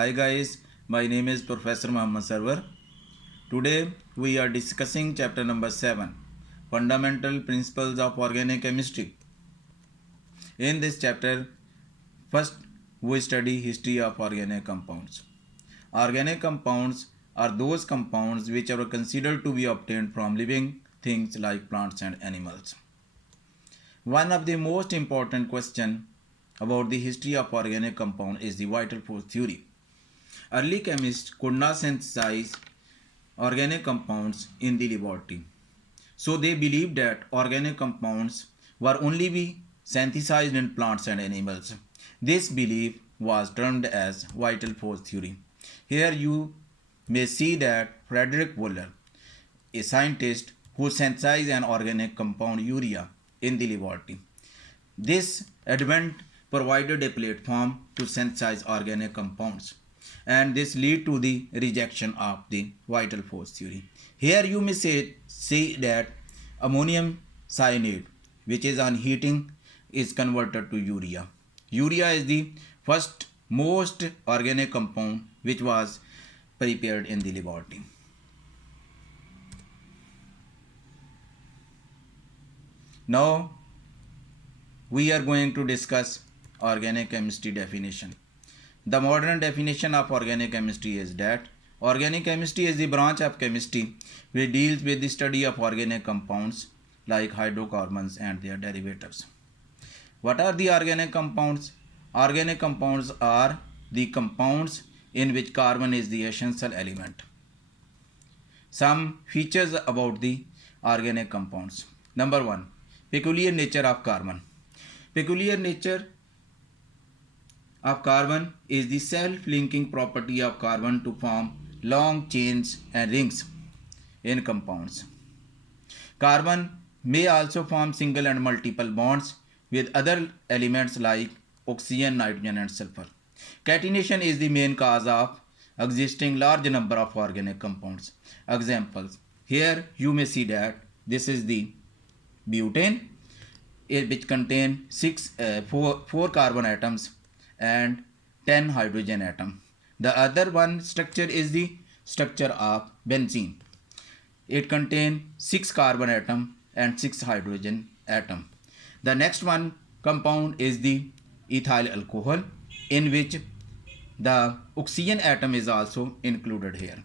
Hi guys, my name is Professor Muhammad Sarwar. Today we are discussing chapter number 7, Fundamental Principles of Organic Chemistry. In this chapter, first we study history of organic compounds. Organic compounds are those compounds which are considered to be obtained from living things like plants and animals. One of the most important questions about the history of organic compound is the vital force theory. Early chemists could not synthesize organic compounds in the laboratory. So they believed that organic compounds were only be synthesized in plants and animals. This belief was termed as vital force theory. Here you may see that Frederick Wöhler, a scientist who synthesized an organic compound urea in the laboratory. This advent provided a platform to synthesize organic compounds, and this lead to the rejection of the vital force theory. Here you may say that ammonium cyanide, which is on heating, is converted to urea. Urea is the first most organic compound which was prepared in the laboratory. Now we are going to discuss organic chemistry definition. The modern definition of organic chemistry is that organic chemistry is the branch of chemistry which deals with the study of organic compounds like hydrocarbons and their derivatives. What are the organic compounds? Organic compounds are the compounds in which carbon is the essential element. Some features about the organic compounds. Number 1. Peculiar nature of carbon. Peculiar nature of carbon is the self-linking property of carbon to form long chains and rings in compounds. Carbon may also form single and multiple bonds with other elements like oxygen, nitrogen and sulfur. Catenation is the main cause of existing large number of organic compounds. Examples. Here you may see that this is the butane, which contain 4 carbon atoms and 10 hydrogen atom. The other one structure is the structure of benzene. It contains 6 carbon atom and 6 hydrogen atom. The next one compound is the ethyl alcohol, in which the oxygen atom is also included here.